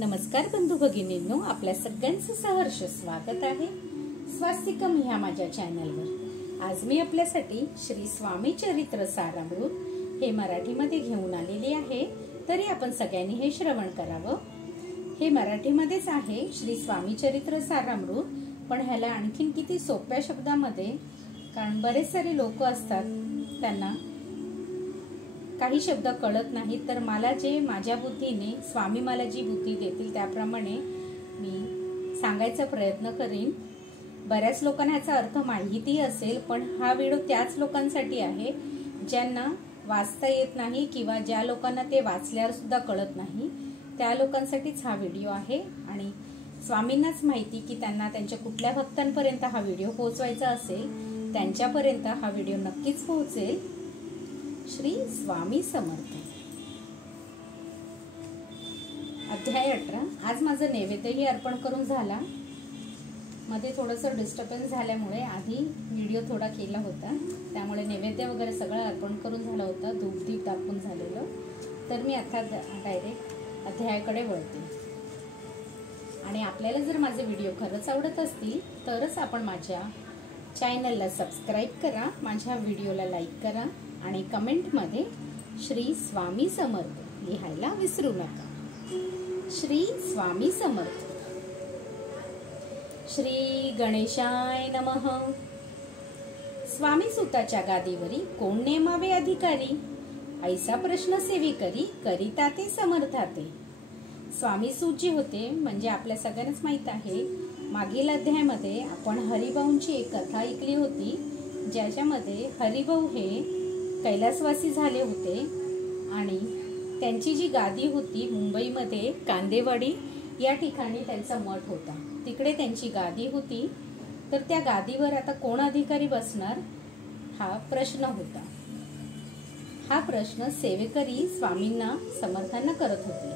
नमस्कार बंधू भगिनींनो, आपल्या सगळ्यांचं सहर्ष स्वागत आहे स्वास्तिकम ह्या माझ्या चॅनलवर। आज मी आपल्यासाठी श्री स्वामी चरित्र सारामृत हे मराठीमध्ये घेऊन आलेली आहे, तरी आपण सगळ्यांनी हे श्रवण करावं। हे मराठीमध्येच आहे श्री स्वामी चरित्र सारामृत, पण ह्याला आणखीन किती सोप्या शब्दामध्ये, कारण बरेच सारे लोक असतात त्यांना काही शब्द कळत नाहीत, तर मला जे माझ्या बुद्धीने स्वामी मला जी बुद्धी देतील त्याप्रमाणे मी सांगायचा प्रयत्न करीन। बऱ्याच लोकांना याचा अर्थ माहिती असेल, पण हा व्हिडिओ त्याच लोकांसाठी आहे ज्यांना वाचता येत नाही किंवा ज्या लोकांना ते वाचल्यावर सुद्धा कळत नाही, त्या लोकांसाठीच हा व्हिडिओ आहे। आणि स्वामींनाच माहिती की त्यांना त्यांच्या कुठल्या भक्तांपर्यंत हा व्हिडिओ पोहोचवायचा असेल, त्यांच्यापर्यंत हा व्हिडिओ नक्कीच पोहोचेल। श्री स्वामी समर्थ। अध्याय 18। आज माझं नैवेद्यही अर्पण करून झाला। मध्ये थोडंसं डिस्टर्बन्स झाल्यामुळे आधी व्हिडिओ थोडा केला होता, त्यामुळे नैवेद्य वगैरे सगळं अर्पण करून झालं होतं, धूप दीप दाखवून झालेलं। तर मी आता डायरेक्ट अध्यायाकडे वळते। आणि आपल्याला जर माझे व्हिडिओ खरंच आवडत असतील तरच आपण माझ्या चॅनलला सबस्क्राईब करा, माझ्या व्हिडिओला लाईक करा आणि कमेंटमध्ये श्री स्वामी समर्थ लिहायला विसरू नका। श्री स्वामी समर्थ। श्री गणेशाय नमः। स्वामी सुताच्या गादीवरी कोण नेमावे अधिकारी, ऐसा प्रश्न सेविकरी करिता ते समर्थाते। स्वामी सूत जे होते म्हणजे आपल्या सगळ्यांनाच माहित आहे, मागील अध्यायामध्ये आपण हरिभाऊंची एक कथा ऐकली होती, ज्याच्यामध्ये हरिभाऊ हे कैलासवासी झाले होते आणि त्यांची जी गादी होती मुंबईमध्ये कांदेवाडी या ठिकाणी त्यांचा मठ होता, तिकडे त्यांची गादी होती। तर त्या गादीवर आता कोण अधिकारी बसणार हा प्रश्न होता। हा प्रश्न सेवेकरी स्वामींना समर्थांना करत होते।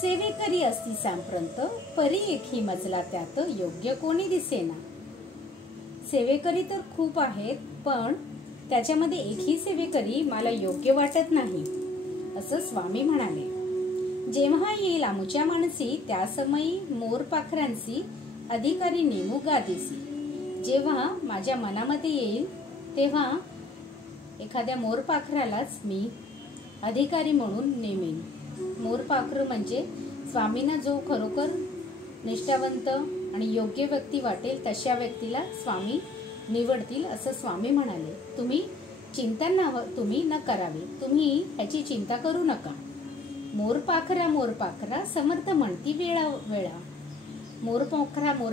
सेवेकरी असती सांप्रंत परी एकही मजला त्यात योग्य कोणी दिसेना। सेवेकरी तर खूप आहेत, पण त्याच्यामध्ये एकही सेवेकरी मला योग्य वाटत नाही, असं स्वामी म्हणाले। जेव्हा येईल आमुच्या माणसी त्या समयी मोर पाखरांची अधिकारी नेमू गादीसी। जेव्हा माझ्या मनामध्ये येईल तेव्हा एखाद्या मोर पाखरालाच मी अधिकारी म्हणून नेमेन। मोर पाखर म्हणजे स्वामींना जो खरोखर निष्ठावंत आणि योग्य व्यक्ती वाटेल तशा व्यक्तीला स्वामी निवडतील, असं स्वामी म्हणाले। तुम्ही चिंता तुम्ही न करावी, तुम्ही ह्याची चिंता करू नका। मोर पाखरा समर्थ म्हणती वेळा वेळा। मोर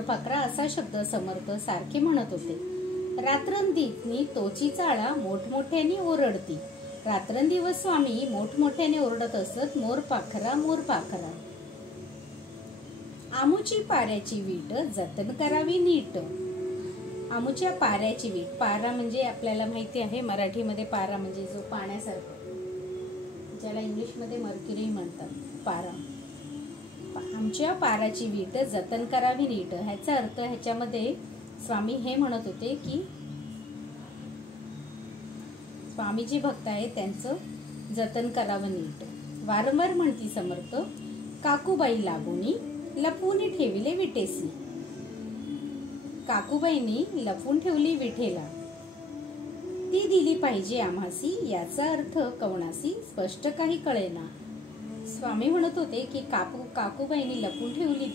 पाखरा असा शब्द समर्थ सारखे म्हणत होते। रात्रंदिवस तोची चाळा मोठमोठ्याने ओरडती। रात्रंदिवस स्वामी मोठमोठ्याने ओरडत असत, मोर पाखरा। आमुची पाऱ्याची वीट जतन करावी नीट। आमुच्या पाऱ्याची वीट, पारा म्हणजे आपल्याला माहिती आहे मराठीमध्ये पारा म्हणजे जो पाण्यासारखा, ज्याला इंग्लिशमध्ये मर्क्युरी म्हणतात, पारा। आमच्या पाराची वीट जतन करावी नीट, ह्याचा अर्थ ह्याच्यामध्ये स्वामी हे म्हणत होते की स्वामी जे भक्त आहेत त्यांचं जतन करावं नीट। वारंवार म्हणती समर्थ काकूबाई लागूनी लपवून ठेविले विटेसी। काकूबाईंनी लपवून ठेवली विठेला, ती दिली पाहिजे आम्हासी, याचा अर्थ कवणासी स्पष्ट काही कळेना। स्वामी म्हणत होते की काकूबाईंनी लपवून ठेवली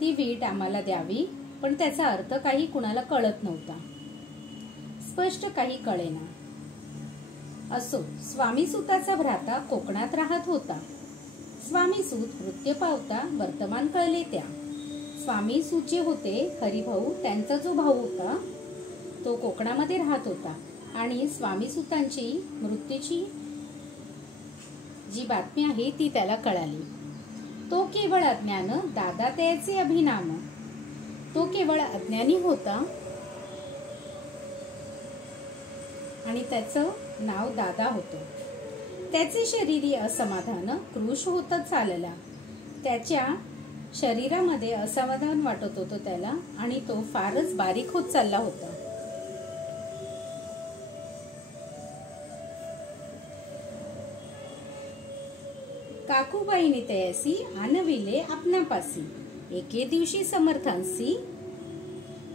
ती वीट आम्हाला द्यावी, पण त्याचा अर्थ काही कुणाला कळत नव्हता, स्पष्ट काही कळेना। असो, स्वामी सुताचा भ्राता कोकणात राहत होता। स्वामी सूत मृत्यू पावता वर्तमान कळले त्या। स्वामी सूत जे होते हरिभाऊ, त्यांचा जो भाऊ होता तो कोकणामध्ये राहत होता आणि स्वामी सुतांची मृत्यूची जी बातमी आहे ती त्याला कळाली। तो केवळ अज्ञान दादा त्याचे अभिनाम। तो केवळ अज्ञानी होता आणि त्याचं नाव दादा होतं। त्याचे शरीरी असमाधान क्रुश होत चालला। त्याच्या शरीरामध्ये असमाधान वाटत होतं त्याला आणि तो फारच बारीक होत चालला होता। काकूबाईने तयासी आणविले आपणापासी, एके दिवशी समर्थांसी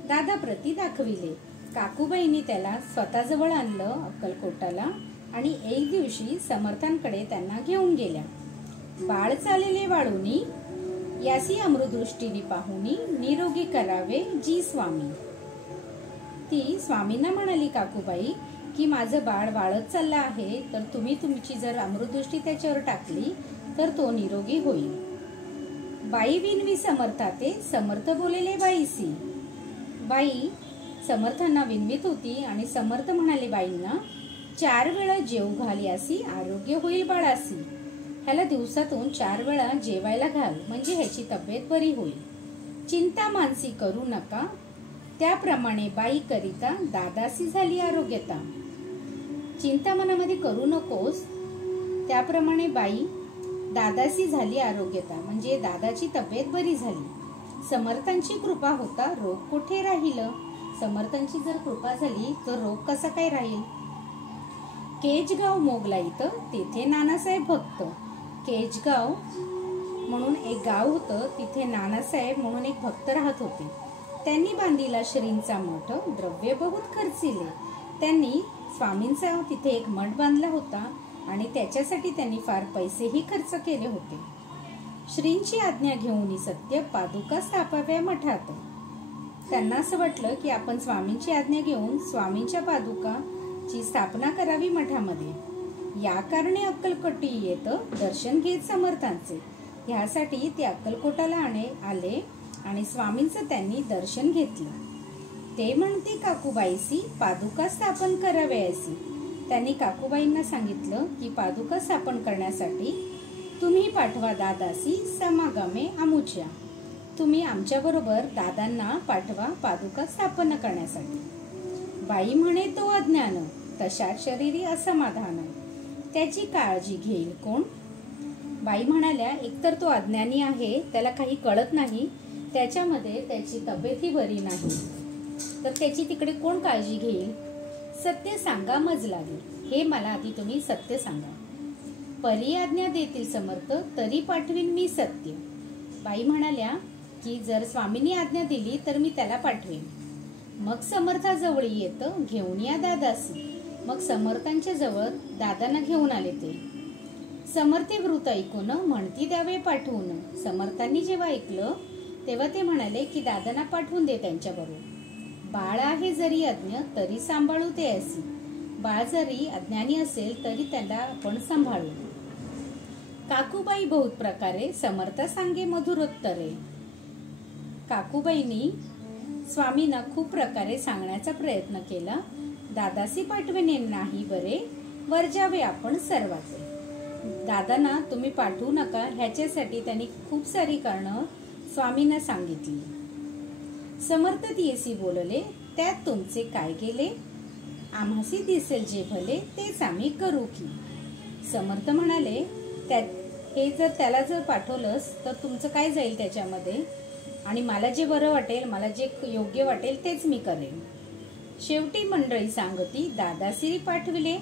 दादा प्रती दाखविले. काकूबाईंनी त्याला स्वतःजवळ आणलं अक्कलकोटाला आणि एक दिवशी समर्थांकडे त्यांना घेऊन गेल्या. बाळ चालेले वाळुनी, यासी अमृदृष्टीने पाहुनी, निरोगी करावे जी स्वामी. ती स्वामींना म्हणाली काकूबाई की माझं बाळ वाळत चाललं आहे, तर तुम्ही तुमची जर अमृतदृष्टी त्याच्यावर टाकली तर तो निरोगी होईल. बाई विनवी समर्थाते, समर्थ बोलेले बाईसी. बाई समर्थांना विनवीत होती आणि समर्थ म्हणाले बाईंना, 4 वेळा जेव घाल यासी, आरोग्य होईल बाळासी. ह्याला दिवसातून 4 वेळा जेवायला घाल, म्हणजे ह्याची तब्येत बरी होईल. चिंता मानसी करू नका, त्याप्रमाणे बाई करिता दादासी झाली आरोग्यता. चिंता मनामध्ये करू नकोस, त्याप्रमाणे बाई दादासी झाली आरोग्यता, म्हणजे दादाची तब्येत बरी झाली. समर्थांची कृपा होता रोग कुठे राहिलं. समर्थांची जर कृपा झाली तर रोग कसा काय राहील. केजगाव मोगला इथं, तेथे नानासाहेब भक्त. केजगाव म्हणून एक गाव होतं, तिथे नानासाहेब म्हणून एक भक्त राहत होते. त्यांनी बांधिला श्रींचा मठ, द्रव्य बहुत खर्चिले. त्यांनी स्वामींचा तिथे एक मठ बांधला होता आणि त्याच्यासाठी त्यांनी फार पैसेही खर्च केले होते. श्रींची आज्ञा घेऊन सत्य पादुका स्थापाव्या मठात. त्यांना असं वाटलं की आपण स्वामींची आज्ञा घेऊन स्वामींच्या पादुकाची स्थापना करावी मठामध्ये. या कारणे अक्कलकोटी येत दर्शन घेत समर्थांचे. ह्यासाठी ते अक्कलकोटाला आले आणि स्वामींचं त्यांनी दर्शन घेतलं. ते म्हणते काकूबाईसी पादुका स्थापन करावयासी. त्यांनी काकूबाईंना सांगितलं की पादुका स्थापन करण्यासाठी तुम्ही पाठवा दादासी समागमे अमुच्या. तुम्ही आमच्याबरोबर दादांना पाठवा पादुका स्थापन करण्यासाठी. बाई म्हणे तो अज्ञान, तशात शरीरी असमाधान. त्याची काळजी घेईल कोण. बाई म्हणाल्या, एकतर तो अज्ञानी आहे, त्याला काही कळत नाही, त्याच्यामध्ये त्याची तब्येतही बरी नाही, तर त्याची तिकडे कोण काळजी घेईल. सत्य सांगा मज लागेल. हे मला आधी तुम्ही सत्य सांगा. परी आज्ञा देतील समर्थ, तरी पाठवीन मी सत्य. बाई म्हणाल्या की जर स्वामींनी आज्ञा दिली तर मी त्याला पाठवेन. मग समर्थाजवळ येत घेऊन या दादासी. मग समर्थांच्या जवळ दादांना घेऊन आले ते. समर्थे वृत्त ऐकून म्हणती द्यावे पाठवून. समर्थांनी जेव्हा ऐकलं तेव्हा ते म्हणाले की दादांना पाठवून दे त्यांच्याबरोबर. बाळ आहे जरी अज्ञ तरी सांभाळू ते असी. बाळ जरी अज्ञानी असेल तरी त्याला आपण सांभाळू. काकूबाई बहुत प्रकारे समर्थ सांगे मधुरोत्तरे. काकूबाईंनी स्वामींना खूप प्रकारे सांगण्याचा प्रयत्न केला. दादासी पाठवणे नाही बरे, वर्जावे आपण सर्वाचे. दादांना तुम्ही पाठवू नका ह्याच्यासाठी त्यांनी खूप सारी कारणं स्वामींना सांगितली. समर्थ दियेसी बोलले, त्यात तुमचे काय गेले. आम्हासी दिसेल जे भले तेच आम्ही करू की. समर्थ म्हणाले, हे जर त्याला जर पाठवलंस तर तुमचं काय जाईल त्याच्यामध्ये, आणि मला जे बरं वाटेल, मला जे योग्य वाटेल तेच मी करेन. शेवटी मंडळी सांगती दादाश्री पाठविले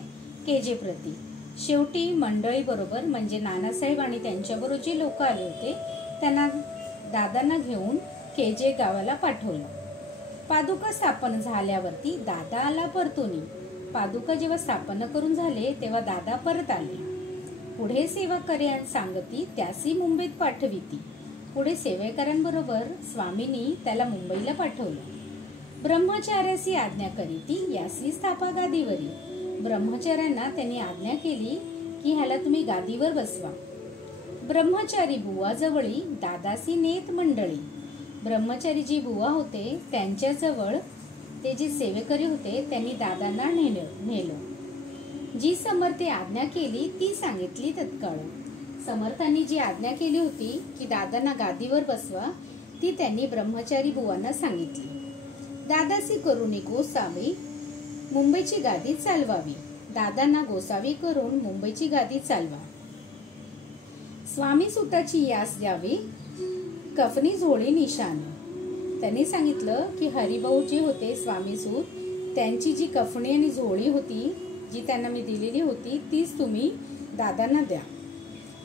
केजे प्रती. शेवटी मंडळी बरोबर म्हणजे नानासाहेब आणि त्यांच्याबरोबर जे लोक आले होते त्यांना दादांना घेऊन केजे गावाला पाठवलं. पादुका स्थापन झाल्यावरती दादा आला परतुनी. पादुका जेव्हा स्थापन करून झाले तेव्हा दादा परत आले. पुढे सेवाकऱ्यां सांगती त्यासी मुंबईत पाठविती. पुढे सेवेकऱ्यांबरोबर स्वामींनी त्याला मुंबईला पाठवलं. ब्रह्मचार्यासी आज्ञा करीती यासी स्थापा गादीवरी. ब्रह्मचार्यांना त्यांनी आज्ञा केली की ह्याला तुम्ही गादीवर बसवा. ब्रह्मचारी बुवा जवळी दादासी नेत मंडळी. ब्रह्मचारी जी बुवा होते त्यांच्याजवळ ते जे सेवेकरी होते त्यांनी दादांना नेलं. जी समर्थे आज्ञा केली ती सांगितली तत्काळ. समर्थांनी जी आज्ञा केली होती की दादांना गादीवर बसवा ती त्यांनी ब्रह्मचारी बुवांना सांगितली. दादासी करून गोसावी मुंबईची गादी चालवावी. दादांना गोसावी करून मुंबईची गादी चालवा. स्वामी सुताची यास द्यावी कफनी झोळी निशाण. त्यांनी सांगितलं की हरिभाऊ जे होते स्वामी सूत त्यांची जी कफणी आणि झोळी होती जी त्यांना मी दिलेली होती तीच तुम्ही दादांना द्या.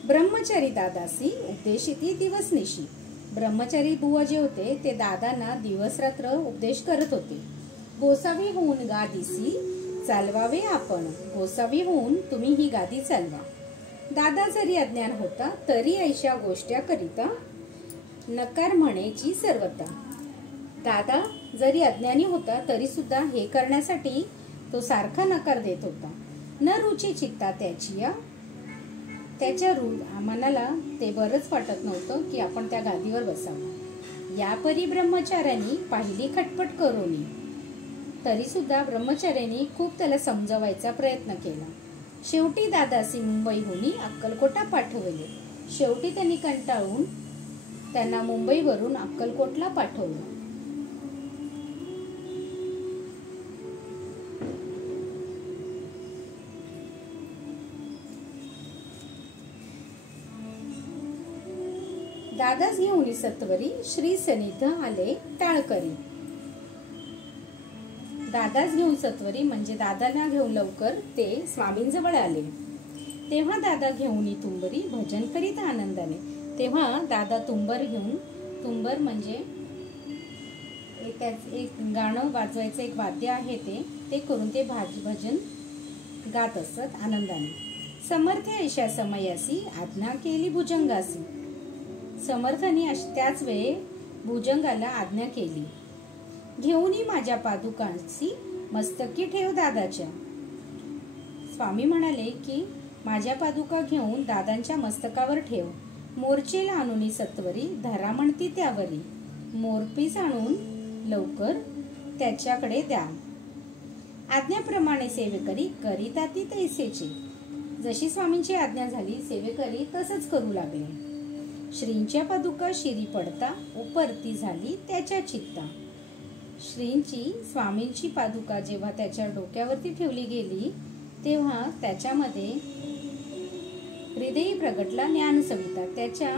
ब्रह्मचारी दादासी उपदेशिती दिवसनिशी. ब्रह्मचारी बुवा जे होते ते दादांना दिवस रात्र उपदेश करत होते. गोसावी होऊन गादीसी चालवावे आपण. गोसावी होऊन तुम्ही ही गादी चालवा. दादा जरी अज्ञान होता तरी ऐशा गोष्टी करिता नकार म्हणेची सर्वता. दादा जरी अज्ञानी होता तरी सुद्धा हे करण्यासाठी तो सारखा नकार देत होता. न रुची चित्ता त्याच्या मनाला ते बरंच वाटत नव्हतं की आपण त्या गादीवर बसावं. या परी ब्रह्मचार्यांनी पाहिली खटपट करून तरी सुद्धा ब्रह्मचार्यांनी खूप त्याला समजवायचा प्रयत्न केला. शेवटी दादासी मुंबईहून अक्कलकोटा पाठवले. शेवटी त्यांनी कंटाळून त्यांना मुंबईवरून अक्कलकोटला पाठवलं. दादाच घेऊन सत्वरी श्री सनिध आले टाळकरी. दादाच घेऊन सत्वरी म्हणजे दादांना घेऊन लवकर ते स्वामींजवळ आले. तेव्हा दादा घेऊन तुंबरी भजन करीत आनंदाने. तेव्हा दादा तुंबर घेऊन, तुंबर म्हणजे एक गाणं वाजवायचं एक वाद्य आहे ते करून ते भजन गात असत आनंदाने. समर्थ ऐशा समयासी आज्ञा केली भुजंगासी. समर्थाने त्याच वेळी भुजंगाला आज्ञा केली. घेऊनी माझ्या पादुकांची मस्तकी ठेव दादाच्या. स्वामी म्हणाले की माझ्या पादुका घेऊन दादांच्या मस्तकावर ठेव. मोर्चेला आणून सत्वरी धरा म्हणती त्यावरी. मोरपीस आणून लवकर त्याच्याकडे द्या. आज्ञाप्रमाणे सेवेकरी करीता ती तैसेचे. जशी स्वामींची आज्ञा झाली सेवेकरी तसंच करू लागले. श्रींच्या पादुका शिरी पडता उपरती झाली त्याच्या चित्ता. श्रींची स्वामींची पादुका जेव्हा त्याच्या डोक्यावरती ठेवली गेली तेव्हा त्याच्यामध्ये हृदयी प्रगटला ज्ञान सविता. त्याच्या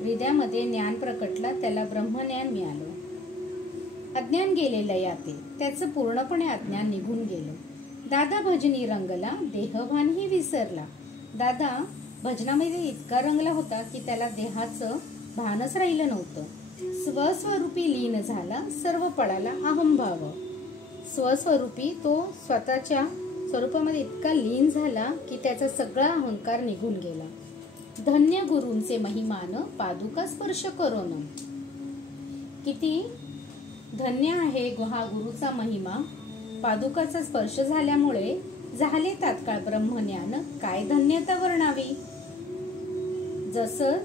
हृदयामध्ये ज्ञान प्रकटला, त्याला ब्रह्मज्ञान मिळालं. अज्ञान गेलेलं याते, त्याचं पूर्णपणे अज्ञान निघून गेलं. दादा भजनी रंगला देहभानही विसरला. दादा भजनामध्ये इतका रंगला होता की त्याला देहाचं भानच राहिलं नव्हतं. स्वस्वरूपी लीन झाला सर्व पडाला अहंभाव. स्वस्वरूपी तो स्वतःच्या स्वरूपामध्ये इतका लीन झाला की त्याचा सगळा अहंकार निघून गेला. धन्य गुरूंचे महिमान पादुका स्पर्श करून. किती धन्य आहे हा गुरुचा महिमा. पादुकाचा स्पर्श झाल्यामुळे झाले तात्काळ ब्रह्मज्ञान. काय धन्यता वर्णावी. जसं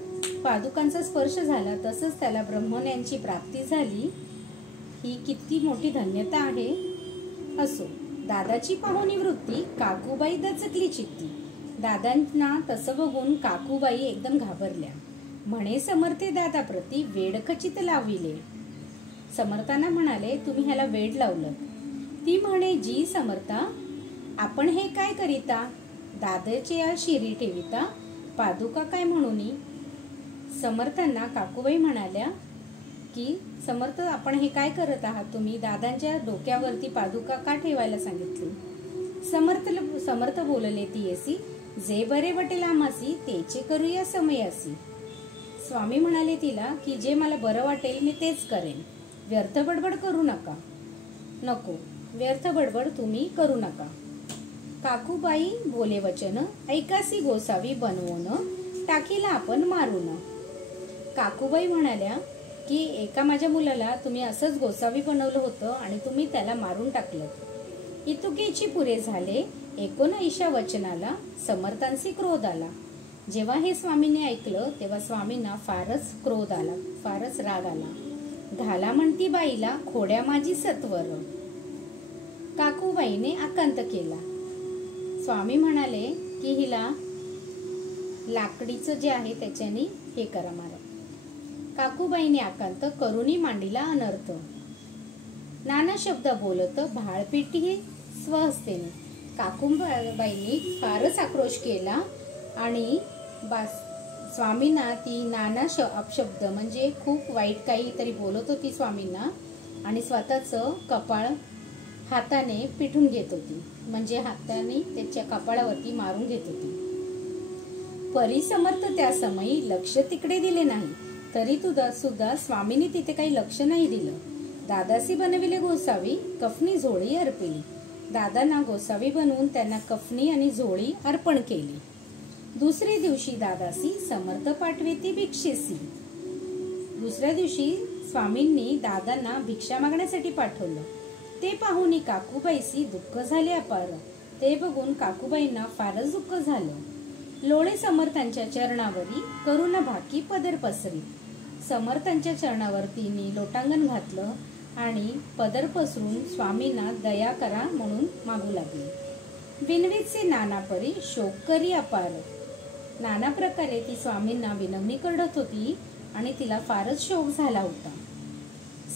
पादुकांचा स्पर्श झाला तसंच त्याला ब्रह्मज्ञानची प्राप्ती झाली. ही किती मोठी धन्यता आहे. असो, दादाची पाहुणी वृत्ती काकूबाई दचकली चित्ती. दादांना तसं बघून काकूबाई एकदम घाबरल्या. म्हणे समर्थे दादा प्रती वेड खचित लाविले. समर्थांना म्हणाले तुम्ही ह्याला वेड लावलं. ती म्हणे जी समर्था आपण हे काय करिता. दादाचे या शिरी ठेविता पादुका काय म्हणून. समर्थांना काकूबाई म्हणाल्या की समर्थ आपण हे काय करत आहात तुम्ही. दादांच्या डोक्यावरती पादुका का ठेवायला सांगितली. समर्थ बोलले ती येसी जे बरे वाटेल आमासी तेचे करूया समयासी. स्वामी म्हणाले तिला की जे मला बरं वाटेल मी तेच करेन. व्यर्थ बडबड करू नका. नको व्यर्थ बडबड तुम्ही करू नका. काकूबाई बोले वचन ऐकासी गोसावी बनवून टाकीला आपण मारून. काकूबाई म्हणाल्या की एका माझ्या मुलाला तुम्ही असंच गोसावी बनवलं होतं आणि तुम्ही त्याला मारून टाकलं. इतुकेची पुरे झाले 19 वचनाला समर्थांशी क्रोध आला. जेव्हा हे स्वामींनी ऐकलं तेव्हा स्वामींना फारच क्रोध आला, फारच राग आला. घाला म्हणती बाईला खोड्या माझी सत्वर. काकूबाईने आकांत केला. स्वामी म्हणाले की हिला लाकडीचं जे आहे त्याच्याने हे करा मारा. काकूबाईने आकांत करुणी मांडीला अनर्थ. नाना शब्द बोलत भाळपिटी हे स्वहस्तेने. काकूबाईंनी फारच आक्रोश केला आणि स्वामींना ती नाना अपशब्द म्हणजे खूप वाईट काहीतरी बोलत होती स्वामींना आणि स्वतःचं कपाळ हाताने पिठून घेत होती, म्हणजे हाताने त्याच्या कपाळावरती मारून घेत होती. परी समर्थ त्या समयी लक्ष तिकडे दिले नाही, तरी सुद्धा स्वामींनी तिथे काही लक्ष नाही दिलं. दादासी बनविले गोसावी, कफनी झोळी अर्पिली. दादांना गोसावी बनवून त्यांना कफनी आणि झोळी अर्पण केली. दुसरे दिवशी दादासी समर्थ पाठवेती भिक्षेसी. दुसऱ्या दिवशी स्वामींनी दादांना भिक्षा मागण्यासाठी पाठवलं. ते पाहून काकूबाईसी दुःख झाले अपार. ते बघून काकूबाईंना फारच दुःख झालं. लोळे समर्थांच्या चरणावरी करुणा भाकी पदर पसरी. समर्थांच्या चरणावर तिने लोटांगण घातलं आणि पदर पसरून स्वामींना दया करा म्हणून मागू लागले. विनवीचे नाना परी शोक करी अपार. नाना प्रकारे ती स्वामींना विनवणी करत होती आणि तिला फारच शोक झाला होता.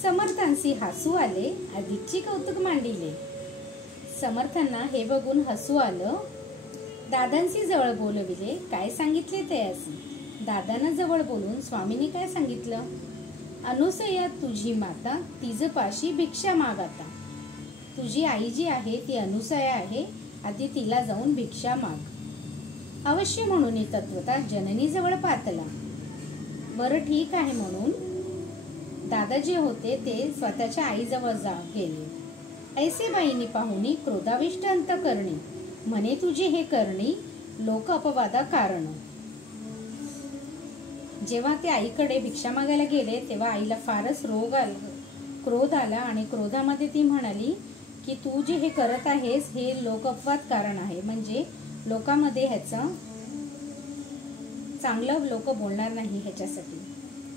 समर्थांसी हसू आले, अधिकची कौतुक मांडिले. समर्थांना हे बघून हसू आलं. दादांसी जवळ बोलविले, काय सांगितले तयासी. दादांना जवळ बोलून स्वामींनी काय सांगितलं? अनुसया तुझी माता, तिज पाशी भिक्षा माग आता. तुझी आई जी आहे ती अनुसया आहे, आधी तिला जाऊन भिक्षा माग. अवश्य म्हणून तत्वता जननी जवळ पातला. बरं ठीक आहे म्हणून दादा जे होते ते स्वतःच्या आईजवळ गेले. ऐसे बाईंनी पाहुनी क्रोधाविष्ट अंतकरणी, म्हणे तुझे हे करणी लोक अपवादा कारण. जेव्हा ते आईकडे भिक्षा मागायला गेले तेव्हा आईला फारच क्रोध आला आणि क्रोधामध्ये ती म्हणाली की तू जे हे करत आहेस हे लोक अपवाद कारण आहे, म्हणजे लोकांमध्ये ह्याचं चांगलं लोक बोलणार नाही ह्याच्यासाठी.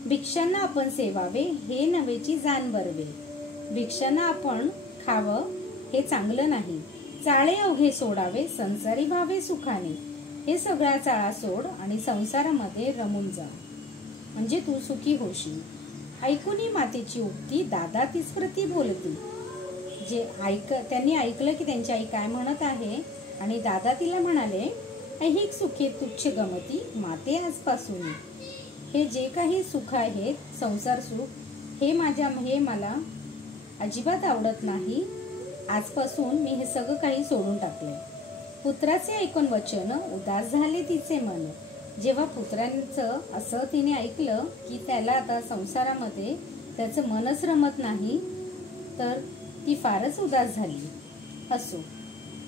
भिक्षांना आपण सेवावे हे नव्हेची जाण बरवे. भिक्षांना आपण खावं हे चांगलं नाही. चाळे अवघे सोडावे संसारी व्हावे सुखाने. हे सगळा चाळा सोड आणि संसारामध्ये रमून जा, म्हणजे तू सुखी होशील. ऐकूनी मातेची उक्ती दादा तीच प्रती बोलती. जे त्यांनी ऐकलं की त्यांची आई काय म्हणत आहे आणि दादा तिला म्हणाले, ऐहिक सुखे तुच्छ गमती माते आजपासून. हे जे काही सुख आहे संसार सुख हे मला अजिबात आवडत नाही. आजपासून मी हे सगळं काही सोडून टाकले. पुत्राचे ऐकून वचन उदास झाले तिचे मन. जेव्हा पुत्रांचं असं तिने ऐकलं की त्याला आता संसारामध्ये त्याचं मनच रमत नाही, तर ती फारच उदास झाली. असो,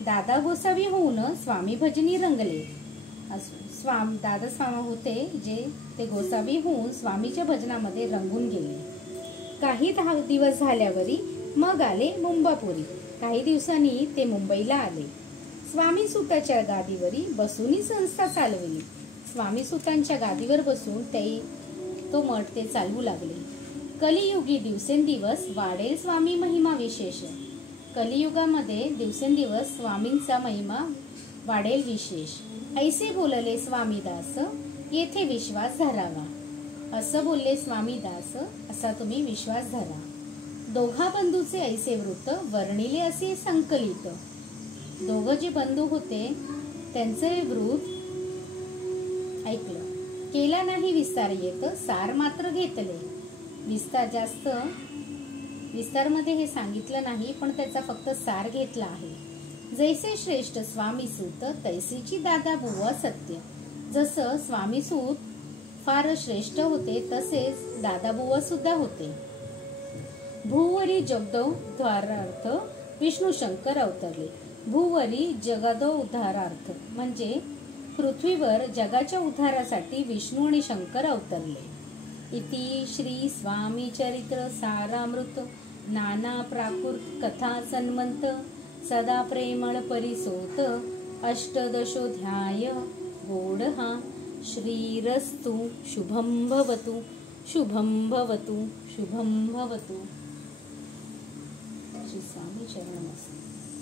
दादा गोसावी होऊन स्वामी भजनी रंगले. असो, दादा स्वामी होते जे ते गोसावी होऊन स्वामीच्या भजनामध्ये रंगून गेले. काही दिवस झाल्यावरी मग आले मुंबापुरी. काही दिवसांनी ते मुंबईला आले. स्वामी सुताच्या गादीवरी बसून संस्था चालवली. स्वामी सुतांच्या गादीवर बसून तो मठ ते चालवू लागले. कलियुगी दिवसेंदिवस वाढेल स्वामी महिमा विशेष. कलियुगामध्ये दिवसेंदिवस स्वामींचा महिमा वाढेल विशेष. ऐसे बोलले स्वामीदास येथे विश्वास धरावा. असं बोलले स्वामीदास, असा तुम्ही विश्वास धरा. दोघा बंधूचे ऐसे वृत्त वर्णिले असे संकलित. दोघं जे बंधू होते त्यांचे वृत्त ऐकलं. केला नाही विस्तार येत सार मात्र घेतले. विस्तार मध्ये हे सांगितलं नाही, पण त्याचा फक्त सार घेतला आहे. जैसे श्रेष्ठ स्वामी सूत तैसीची दादा बुवा सत्य. जसं स्वामी सूत फार श्रेष्ठ होते तसेच दादा बुवा सुद्धा होते. भूवरी जगदोद्धारार्थ विष्णू शंकर अवतरले. भूवरी जगदोद्धारार्थ म्हणजे पृथ्वीवर जगाच्या उद्धारासाठी विष्णू आणि शंकर अवतरले. इति श्री स्वामी चरित्र सारामृत नाना प्राकृत कथा सन्मंत सदा प्रेमळ परिसोत अष्टदशोध्याय गोडहा. श्रीरस्तु शुभं भवतु शुभं भवतु शुभं भवतु. श्री स्वामी चरणमस्तु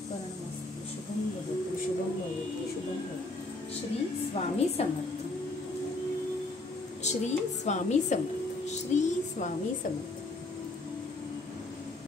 करणमस्तु. शुभं भवतु शुभं भवतु शुभं भवतु. श्री स्वामी समर्थ. श्री स्वामी समर्थ. श्री स्वामी समर्थ.